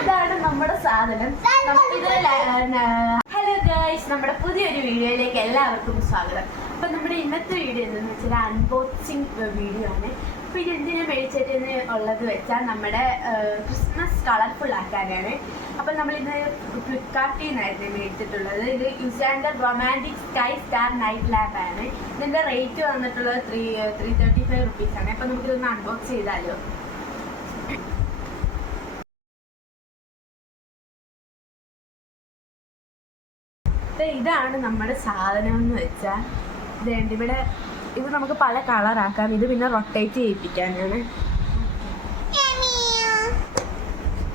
ഇതാണ് നമ്മുടെ സാധനം. ഹലോ ഗൈസ്, നമ്മുടെ പുതിയൊരു വീഡിയോയിലേക്ക് എല്ലാവർക്കും സ്വാഗതം. അപ്പൊ നമ്മുടെ ഇന്നത്തെ വീഡിയോ എന്താണെന്ന് വെച്ചാൽ അൺബോക്സിങ് വീഡിയോ ആണ്. അപ്പൊ ഇത് എന്തിനാ മേടിച്ചിട്ട് ഉള്ളത് വെച്ചാൽ നമ്മുടെ ക്രിസ്മസ് കളർഫുൾ ആക്കാനാണ്. അപ്പൊ നമ്മളിത് ഫ്ലിപ്കാർട്ടിൽ നിന്നായിരുന്നു മേടിച്ചിട്ടുള്ളത്. ഇത് യുസാൻഡർ romantic sky star night lamp ആണ്. ഇതിന്റെ റേറ്റ് വന്നിട്ടുള്ളത് 335 റുപ്പീസ് ആണ്. അപ്പൊ നമുക്കിതൊന്ന് അൺബോക്സ് ചെയ്താലോ. ഇതാണ് നമ്മുടെ സാധനം എന്ന് വെച്ചാൽ ഇവിടെ ഇത് നമുക്ക് പല കളറാക്കാം. ഇത് പിന്നെ റൊട്ടേറ്റ് ചെയ്യിപ്പിക്കാനാണ്.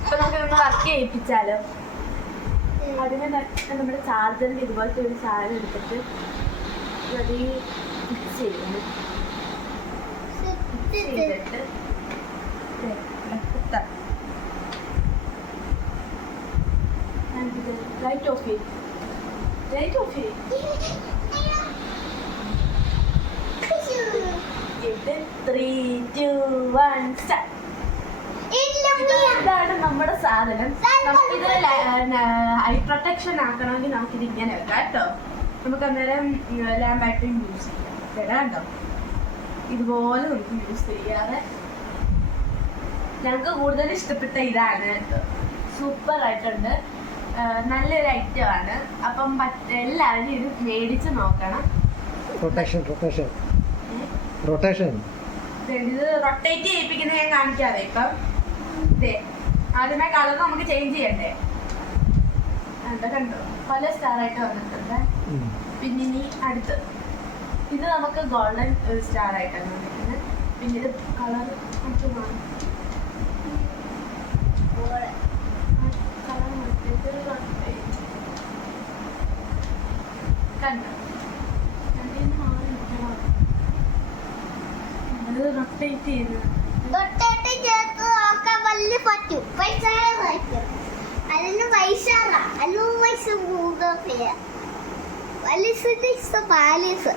അപ്പൊ നമുക്കിതൊന്ന് വർക്ക് ചെയ്യിപ്പിച്ചാലോ. അതിന് നമ്മുടെ ചാർജറിൽ ഇതുപോലത്തെ ഒരു സാധനം എടുത്തിട്ട് അത് ഫിക്സ് ചെയ്യുന്നു. ചെയ്തിട്ട് ലൈറ്റ് ഓഫ് ചെയ്യും. Light off it. Give it 3, 2, 1, start. ഇതാണ് നമ്മുടെ സാധനം. നമുക്കിത് ഐ പ്രൊട്ടക്ഷൻ ആക്കണമെങ്കിൽ നമുക്കിത് ഇങ്ങനെ വെക്കാം കേട്ടോ. നമുക്ക് അന്നേരം ലാമ്പായിട്ട് യൂസ് ചെയ്യാം. കേട്ടോ, ഇതുപോലെ നമുക്ക് യൂസ് ചെയ്യാതെ. ഞങ്ങൾക്ക് കൂടുതൽ ഇഷ്ടപ്പെട്ട ഇതാണ് കേട്ടോ. സൂപ്പർ ആയിട്ടുണ്ട്. നല്ലൊരു ഐറ്റം ആണ്. അപ്പം എല്ലാവരും ഇത് മേടിച്ച് നോക്കണം. ഇത് റൊട്ടേറ്റ് ചെയ്യിപ്പിക്കുന്നത് ഞാൻ കാണിക്കാതെ. ഇപ്പം ആദ്യമേ കളർ നമുക്ക് ചേഞ്ച് ചെയ്യണ്ടേ. കണ്ടോ, പല സ്റ്റാർ ആയിട്ട് വന്നിട്ടുണ്ട്. പിന്നെ ഇനി അടുത്ത് ഇത് നമുക്ക് ഗോൾഡൻ സ്റ്റാർ ആയിട്ടാണ് വന്നിരിക്കുന്നത്. പിന്നെ ഇത് കളർ നമുക്ക് മാറും. Alice